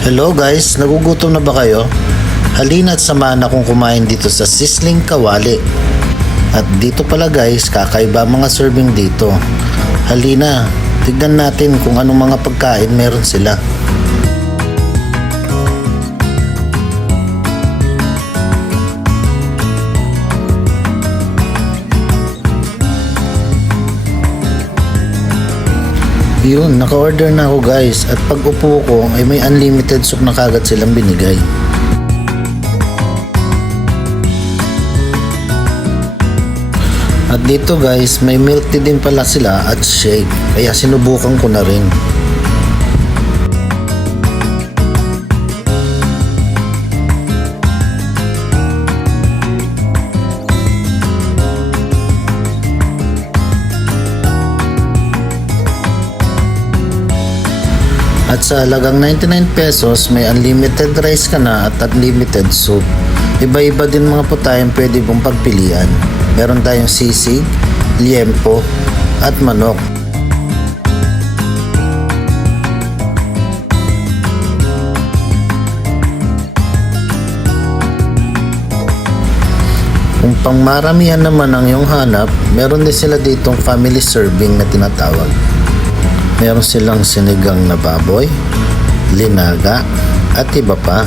Hello guys, nagugutom na ba kayo? Halina at samahan akong kumain dito sa Sizzling Kawali. At dito pala guys, kakaiba mga serving dito. Halina, tignan natin kung anong mga pagkain meron sila. Yun, naka-order na ako guys at pag upo ko ay may unlimited soup na kagad silang binigay. At dito guys, may milk tea din pala sila at shake, kaya sinubukan ko na rin. At sa halagang 99 pesos, may unlimited rice ka na at unlimited soup. Iba-iba din mga putahe pwede mong pagpilian. Meron tayong sisig, liempo, at manok. Kung pangmaramihan naman ang iyong hanap, meron din sila ditong family serving na tinatawag. Meron silang sinigang na baboy, linaga, at iba pa.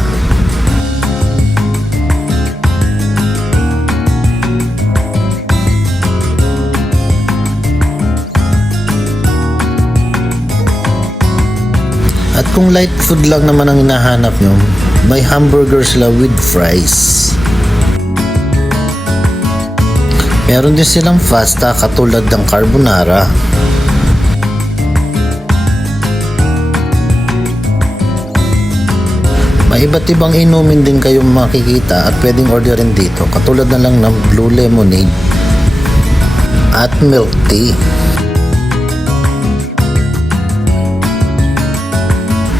At kung light food lang naman ang hinahanap nyo, may hamburger sila with fries. Meron din silang pasta katulad ng carbonara. May iba't ibang inumin din kayong makikita at pwedeng orderin dito, katulad na lang ng blue lemonade at milk tea.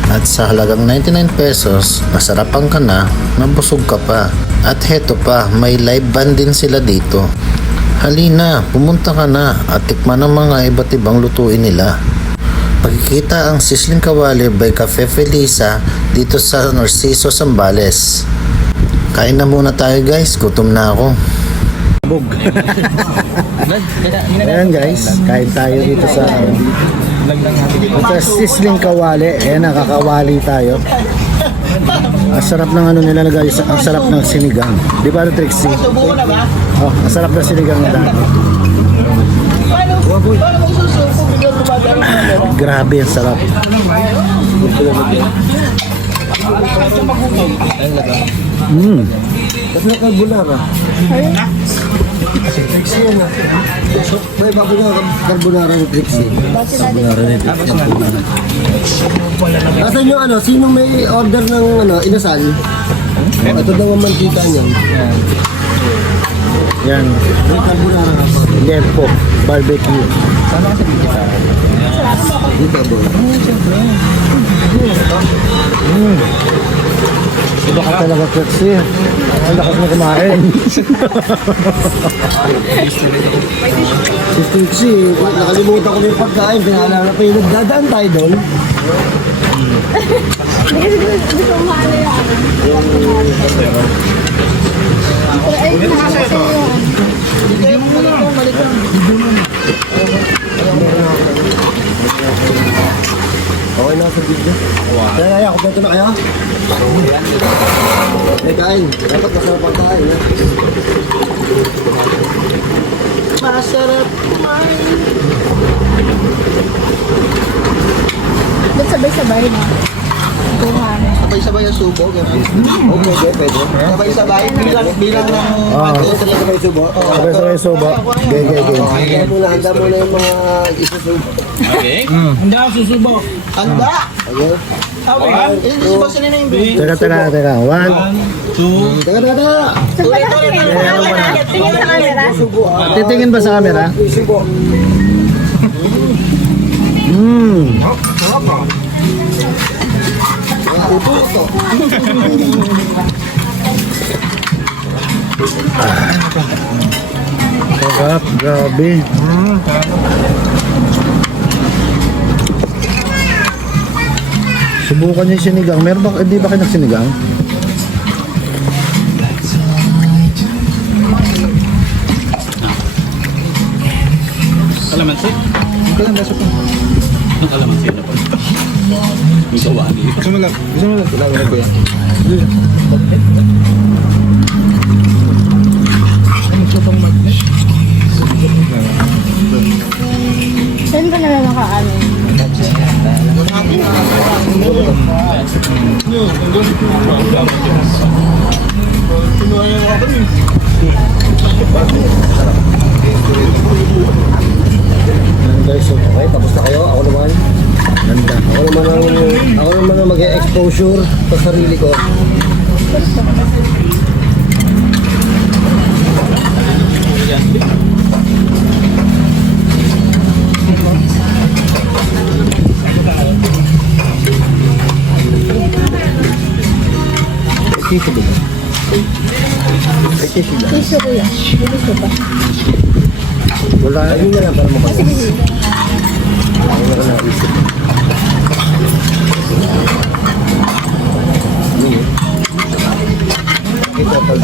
At sa halagang 99 pesos, masarapan ka na, nabusog ka pa. At heto pa, may live band din sila dito. Halina, pumunta ka na at tikman ang mga iba't ibang lutuin nila. Pagkikita ang Sizzling Kawali by Cafe Felisa dito sa Narciso, Zambales. Kain na muna tayo guys, gutom na ako. Ayan guys, kain tayo dito sa Sizzling Kawali. Ayan, nakakawali tayo. Ang sarap ng ano nila guys, ang sarap ng sinigang. Di ba Trixie? Oh, ang sarap ng sinigang nila. Grabe ang sarap. Kasi carbonara. May bago na carbonara ni Trixie. Nasaan yung ano? Sino may order ng ano, inasal? Ito daw ang mantika niyan. Yan, May carbonara na pa. liempo, barbecue. Dito ba? Iba ka talaga Trixie. Ang lakas mo kumain. Si Trixie, nakalimutan ko na yung pagkain. Pinaalala pa yung nagdadaan tayo doon. Gusto ko maano yung ay, nakakasa yun. Okay na sa video. Kaya ako beto na kaya? Kain. Dapat masarap ang kain. Masarap kumain. Ba't sabay-sabay na? Tuhan. Sabay-sabay ang subo. Okay, pwede. Sabay-sabay. Bilang sabay-sabay subo. Sabay-sabay soba. Gay. Handa mo na yung mga isusubo. Okay. Handa ang susubo. Handa! Okay. Isusubo sila na yung baby. Teka. 1. 2. Teka. Saan ba nakatingin sa camera? Tingin sa camera? Subo. Titingin ba sa camera? Subo. Sarap, grabe. Subukan niyo yung sinigang. Meron ba, hindi ba kayo nagsinigang? Kalamansi? Kalamansi po. Ang kalamansi na po. Yung sawali. Gusto mo lang. Kailangan ko yan. Ano ito pang magnet? Saan ba naman nakaano? Guys, okay, tapos na kayo. Ako naman. Ganda. Ako naman ang mag-exposure sa sarili ko. Tissue ba? Tissue ba? Tissue ko yan. Tissue pa. Wala. Ayun na lang para mo kasi. Ayun na lang naisip. Ito pag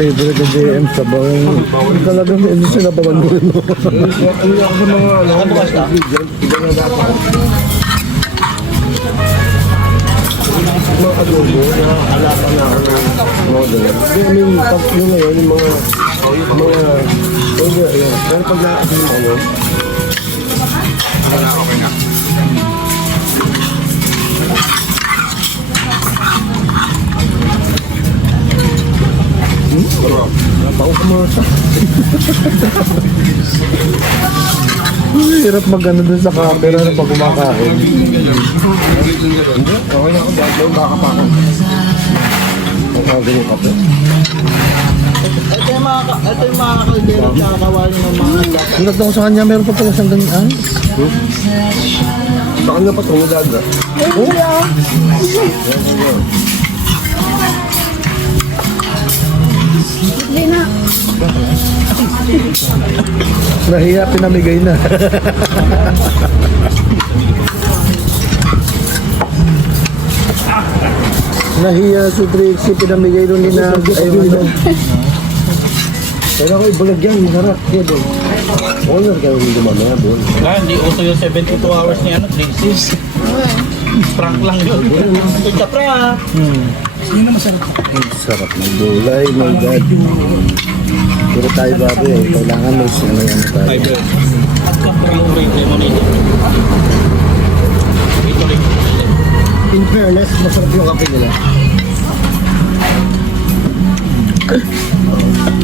Favorite ng JM sa bawang. Talagang hindi sila babanduin mo. nakabukas na. Diyan na dapat. Mga adobo na halapan na ako ng model. I mean, pag yung ngayon, yung mga order, yun. Pero pag nakakasal mo ano, Napako kumasa. Hirap mag-ano dun sa camera na pag kumakain. okay na ako dahil may baka pa ako. Ang kagano ka po. Ito yung mga kaldero at nakakawali ng mga Sulat ako sa kanya, meron pa pala siyang ganyan. Baka nga pa tungulad na. Hindi na. Nahiya, pinamigay na. Nahiya si Trixie, pinamigay nung ninag. Ayun, ano. Pero ako ibulag yan, harap. Kaya doon. Honor kayo yung gumamaya doon. Wala, hindi uso yung 72 hours ni ano, Trixie. Prank lang yun. Ika prank. Yun na masarap. Sarap ng gulay, my God. Puro tayo bago eh. Kailangan may ano tayo. Fiber. At kapag yung rate mo nito. Ito rin. In fairness, masarap yung kape nila.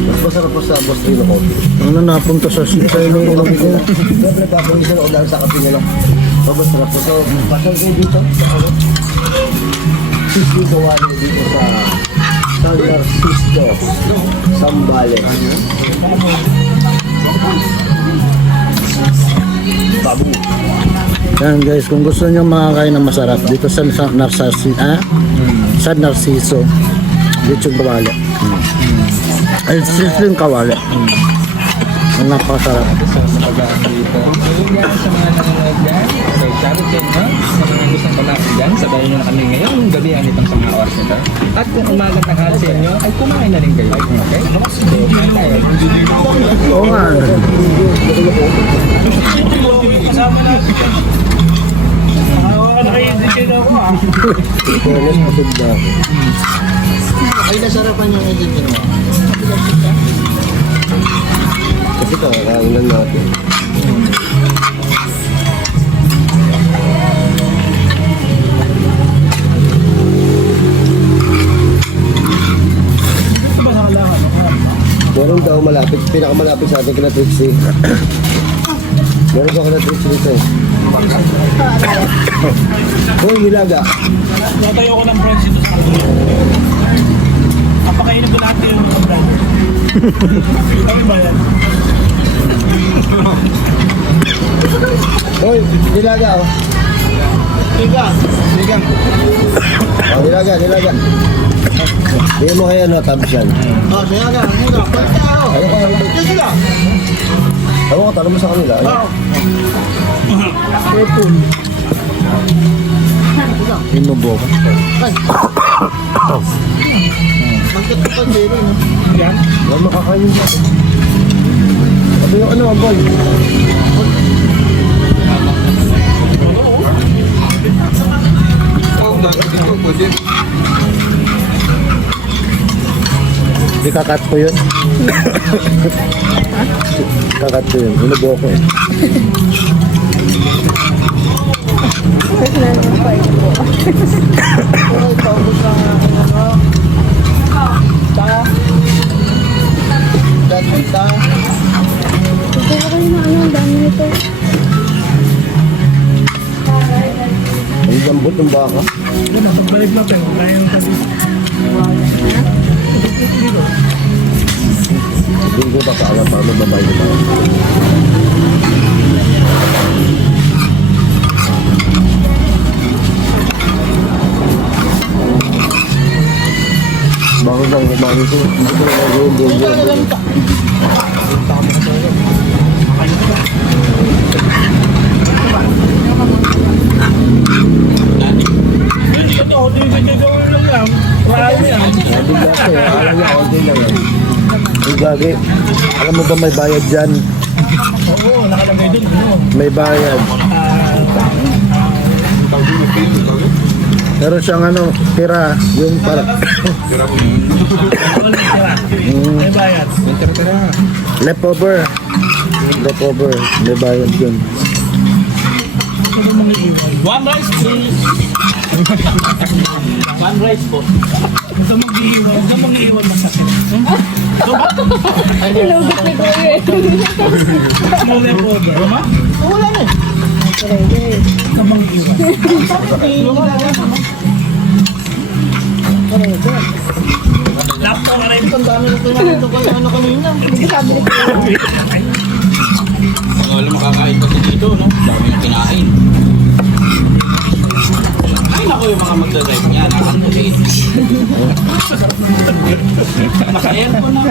Mas masarap po sa Boss Rino Coffee. Ano napunta sa silo ng ulam ko? Siyempre, papawisan ako dahil sa kape nila. Masarap po. So, pasal kayo dito sa ano? Sisli Gawali dito sa San Narciso, Sambales. Babu. Yan guys, kung gusto niyo makakain ng masarap dito sa San Narciso, dito yung kawali. Ay, sisling kawali. Ang napakasarap. sa pag-aaral dito. Kaya sa mga nanonood dyan, kay Charot Chen, no? Sa mga gustong pamaki dyan, sabayan nyo na kami ngayong gabi itong sa mga oras nito. At kung umagang tanghal sa inyo, ay kumain na rin kayo. Okay? So, kain tayo. Oo nga. Kasama natin. Naka-identity ako ah. Fairness, masud na ako. Ay, nasarapan yung edit mo. Kasi kakakain lang natin. Meron daw malapit, pinakamalapit sa atin kina Trixie. Meron daw kina Trixie dito eh. Hoy, Hilaga. Natayo ko ng friends ito sa kanila. Napakainin ko lahat yung brother. Kami ba yan? Hoy, nilaga oh. Tigang. Oh, nilaga. Hindi mo kaya no, tabs yan. Oh, sige ka. Muna. Ano ka naman? Sige ka. Ako ka, tanong mo sa kanila. Oh. Inubo ka. Magkat ko pa zero, no? Yan. Wala makakain dyan. Sabi yung ano, boy. Di kakat ko yun. Kakat ko yun. Inubo ko eh. Kasi na naman pa yun po. Oh, paubos ang ano. Ta. Ito ko kayo na ano, ang dami nito. Ang gambot ng baka. Balik na tayo. Kaya yung sabi. Hindi ko baka alam paano babay nila. Bago lang kumain ko. Hindi ko nag-iimbing. Ito, dito lang yan. Marami yan. Sabi niya ako eh. Alam niya, konti lang yan. Ang gagi. Alam mo ba may bayad dyan? Oo, nakalagay dun. No? May bayad. Meron siyang ano, tira. Yung para. May bayad. Leftover. Leftover. May bayad yun. One rice, please. One rice po. Huwag kang mag-iwan masakit. Inugot ni Kuya eh. Slow left over. Mama? Wala na. Huwag kang mag-iwan. Lapto ka rin. Ang dami na pinakita ko ano kanina. Hindi sabi ni Kuya. Wala makakain kasi dito, no? Dami yung kinain. Ay, naku yung mga magdadrive niya. Nakantusin. Nakayan ko na.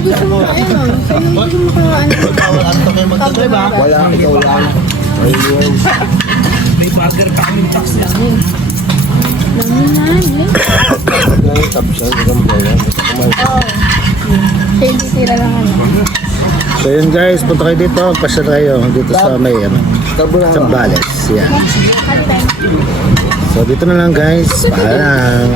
Gusto mo, ayun o. Sa'yo gusto mo ka ano. Bawal ato kayo magdadrive, ha? Wala, ikaw lang. Ayun. May burger pa kaming tax niya. Dami na eh. Ay, tapos yan. Ikaw mo yan. Basta kumain. Oo. Hindi tira lang ano. So yun guys, punta kayo dito. Pasya tayo dito sa may ano, Tabo na sa ba? Bales. Yan. Ano tayo? So dito na lang guys. Paalam.